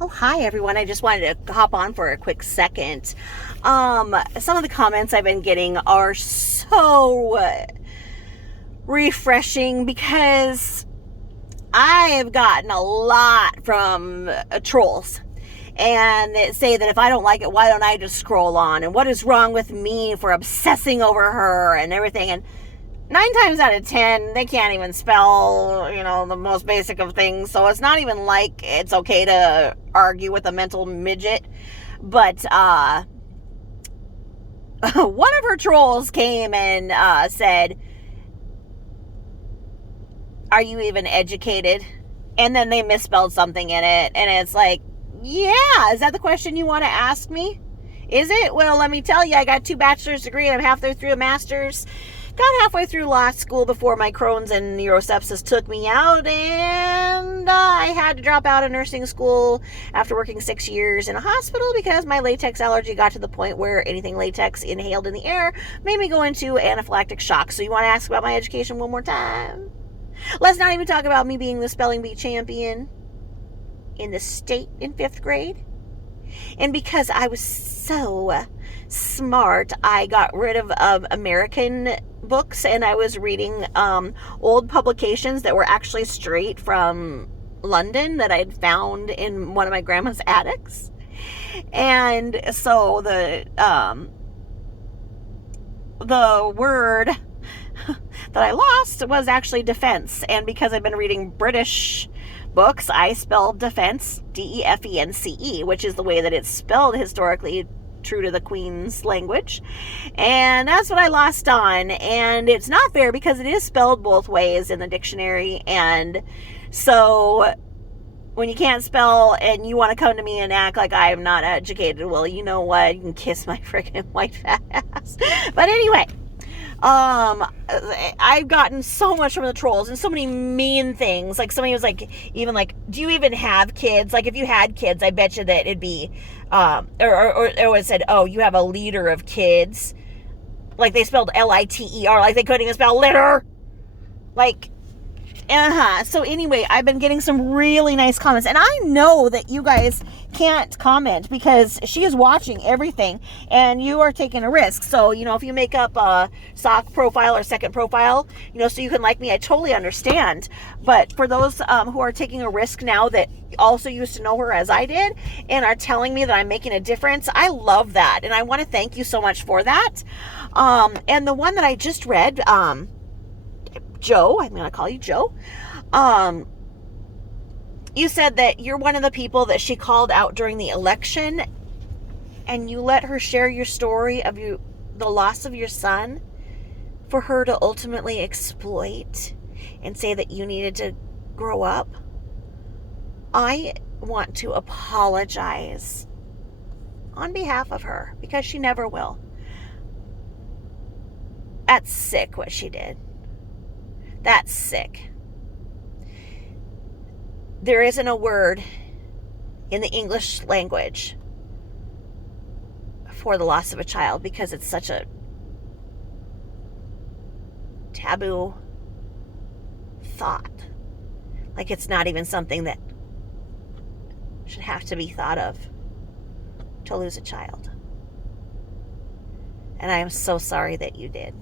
Oh, hi everyone. I just wanted to hop on for a quick second. Some of the comments I've been getting are so refreshing because I have gotten a lot from trolls. And they say that if I don't like it, why don't I just scroll on? And what is wrong with me for obsessing over her and everything? And 9 times out of 10, they can't even spell, the most basic of things. So it's not even like it's okay to argue with a mental midget. But one of her trolls came and said, "Are you even educated?" And then they misspelled something in it. And it's like, yeah, is that the question you want to ask me? Is it? Well, let me tell you, I got 2 bachelor's degrees and I'm halfway through a master's. Got halfway through law school before my Crohn's and neurosepsis took me out, and I had to drop out of nursing school after working 6 years in a hospital because my latex allergy got to the point where anything latex inhaled in the air made me go into anaphylactic shock. So you want to ask about my education one more time? Let's not even talk about me being the spelling bee champion in the state in 5th grade. And because I was so smart, I got rid of American books and I was reading old publications that were actually straight from London that I'd found in one of my grandma's attics. And so the word that I lost was actually defense. And because I've been reading British books, I spelled defense Defence, which is the way that it's spelled historically, true to the Queen's language. And that's what I lost on. And it's not fair because it is spelled both ways in the dictionary. And so when you can't spell and you want to come to me and act like I am not educated, well, you know what? You can kiss my freaking white fat ass. But anyway, I've gotten so much from the trolls and so many mean things. Like somebody was like, even like, do you even have kids? Like if you had kids, I bet you that it'd be, or it said, oh, you have a leader of kids. Like they spelled Liter, like they couldn't even spell litter. Like, So anyway, I've been getting some really nice comments. And I know that you guys can't comment because she is watching everything and you are taking a risk. So, if you make up a sock profile or second profile, so you can like me, I totally understand. But for those who are taking a risk now that also used to know her as I did and are telling me that I'm making a difference, I love that. And I want to thank you so much for that. And the one that I just read, Joe, I'm going to call you Joe. You said that you're one of the people that she called out during the election and you let her share your story of the loss of your son for her to ultimately exploit and say that you needed to grow up. I want to apologize on behalf of her because she never will. That's sick what she did. That's sick. There isn't a word in the English language for the loss of a child because it's such a taboo thought. Like it's not even something that should have to be thought of to lose a child. And I am so sorry that you did.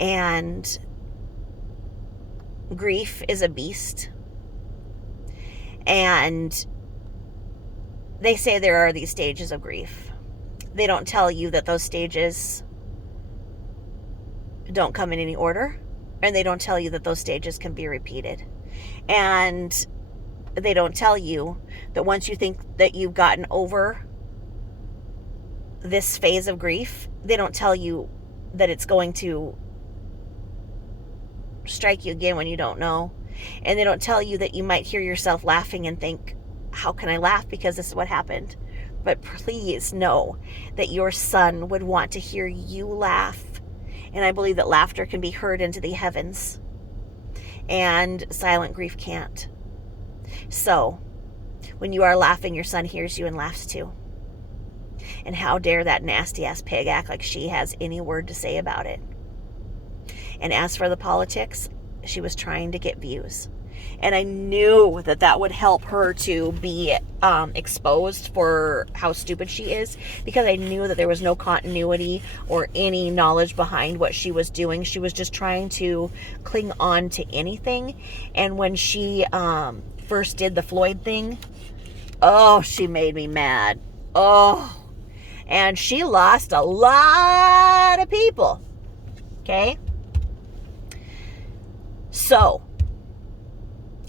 And grief is a beast. And they say there are these stages of grief. They don't tell you that those stages don't come in any order. And they don't tell you that those stages can be repeated. And they don't tell you that once you think that you've gotten over this phase of grief, they don't tell you that it's going to strike you again when you don't know. And they don't tell you that you might hear yourself laughing and think, how can I laugh because this is what happened? But please know that your son would want to hear you laugh. And I believe that laughter can be heard into the heavens. And silent grief can't. So, when you are laughing, your son hears you and laughs too. And how dare that nasty ass pig act like she has any word to say about it. And as for the politics, she was trying to get views. And I knew that that would help her to be exposed for how stupid she is, because I knew that there was no continuity or any knowledge behind what she was doing. She was just trying to cling on to anything. And when she first did the Floyd thing, oh, she made me mad. Oh, and she lost a lot of people. Okay? So,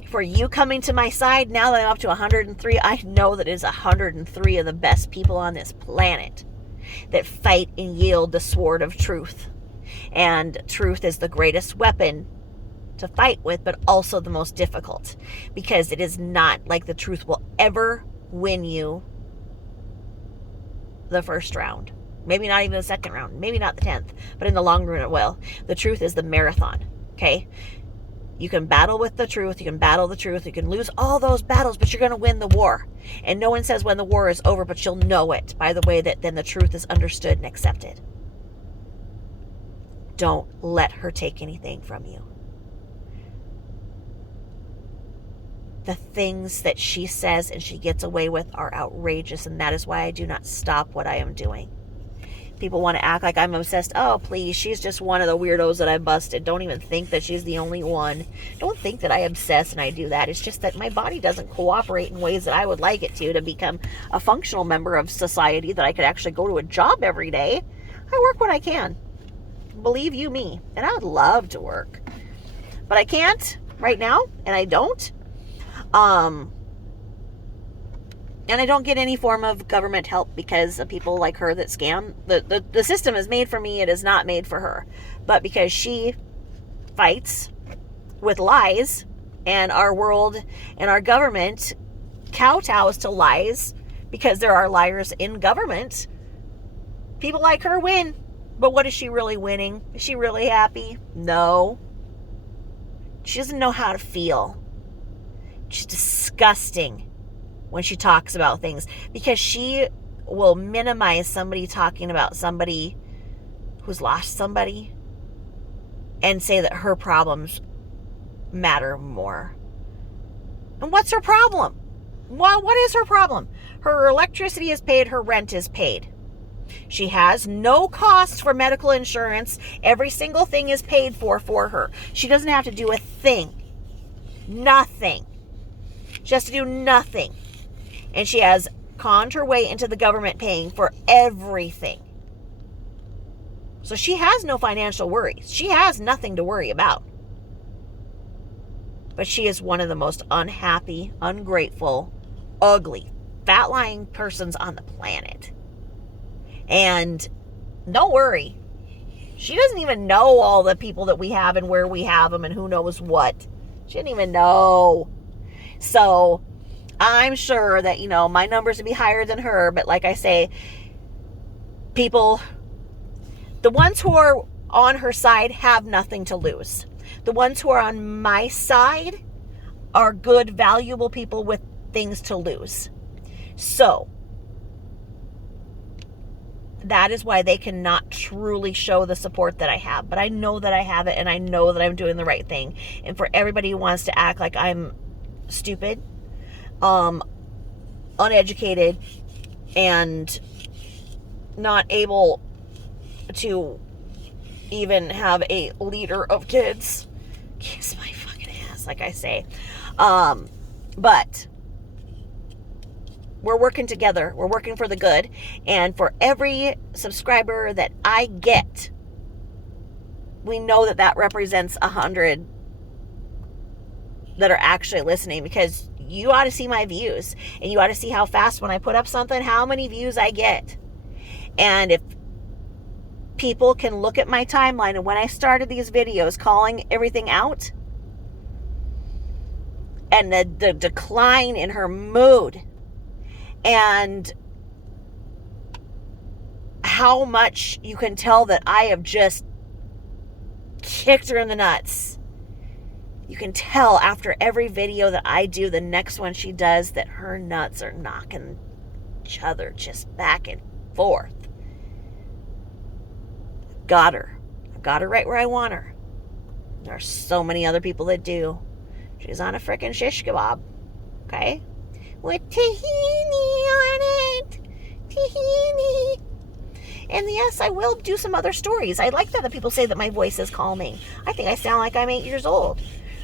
for you coming to my side, now that I'm up to 103, I know that it is 103 of the best people on this planet that fight and yield the sword of truth. And truth is the greatest weapon to fight with, but also the most difficult, because it is not like the truth will ever win you the first round. Maybe not even the second round. Maybe not the 10th. But in the long run, it will. The truth is the marathon. Okay? You can battle with the truth. You can battle the truth. You can lose all those battles, but you're going to win the war. And no one says when the war is over, but you'll know it by the way that then the truth is understood and accepted. Don't let her take anything from you. The things that she says and she gets away with are outrageous, and that is why I do not stop what I am doing. People want to act like I'm obsessed. Oh, please, she's just one of the weirdos that I busted. Don't even think that she's the only one. Don't think that I obsess and I do that. It's just that my body doesn't cooperate in ways that I would like it to become a functional member of society, that I could actually go to a job every day. I work when I can. Believe you me. And I would love to work. But I can't right now, and I don't. And I don't get any form of government help because of people like her that scam. The system is made for me. It is not made for her. But because she fights with lies, and our world and our government kowtows to lies because there are liars in government, people like her win. But what is she really winning? Is she really happy? No. She doesn't know how to feel. She's disgusting when she talks about things, because she will minimize somebody talking about somebody who's lost somebody and say that her problems matter more. And what's her problem? Well, what is her problem? Her electricity is paid, her rent is paid. She has no cost for medical insurance. Every single thing is paid for her. She doesn't have to do a thing. Nothing. She has to do nothing. And she has conned her way into the government paying for everything. So she has no financial worries. She has nothing to worry about. But she is one of the most unhappy, ungrateful, ugly, fat lying persons on the planet. And don't worry. She doesn't even know all the people that we have and where we have them and who knows what. She didn't even know. So I'm sure that, my numbers would be higher than her. But like I say, people, the ones who are on her side have nothing to lose. The ones who are on my side are good, valuable people with things to lose. So that is why they cannot truly show the support that I have. But I know that I have it, and I know that I'm doing the right thing. And for everybody who wants to act like I'm stupid, uneducated, and not able to even have a leader of kids, kiss my fucking ass, like I say. But we're working together. We're working for the good. And for every subscriber that I get, we know that that represents 100 that are actually listening, because you ought to see my views, and you ought to see how fast when I put up something, how many views I get. And if people can look at my timeline, and when I started these videos calling everything out, and the decline in her mood, and how much you can tell that I have just kicked her in the nuts. You can tell after every video that I do, the next one she does, that her nuts are knocking each other just back and forth. Got her. I've got her right where I want her. There are so many other people that do. She's on a frickin' shish kebab. Okay? With tahini on it. Tahini. And yes, I will do some other stories. I like that the people say that my voice is calming. I think I sound like I'm 8 years old.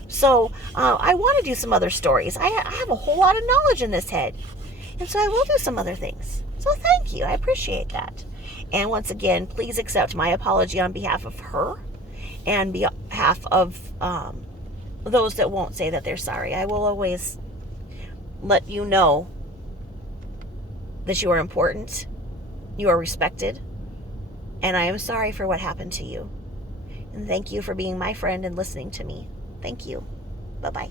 So I want to do some other stories. I have a whole lot of knowledge in this head. And so I will do some other things. So thank you. I appreciate that. And once again, please accept my apology on behalf of her and behalf of those that won't say that they're sorry. I will always let you know that you are important, you are respected, and I am sorry for what happened to you. And thank you for being my friend and listening to me. Thank you. Bye-bye.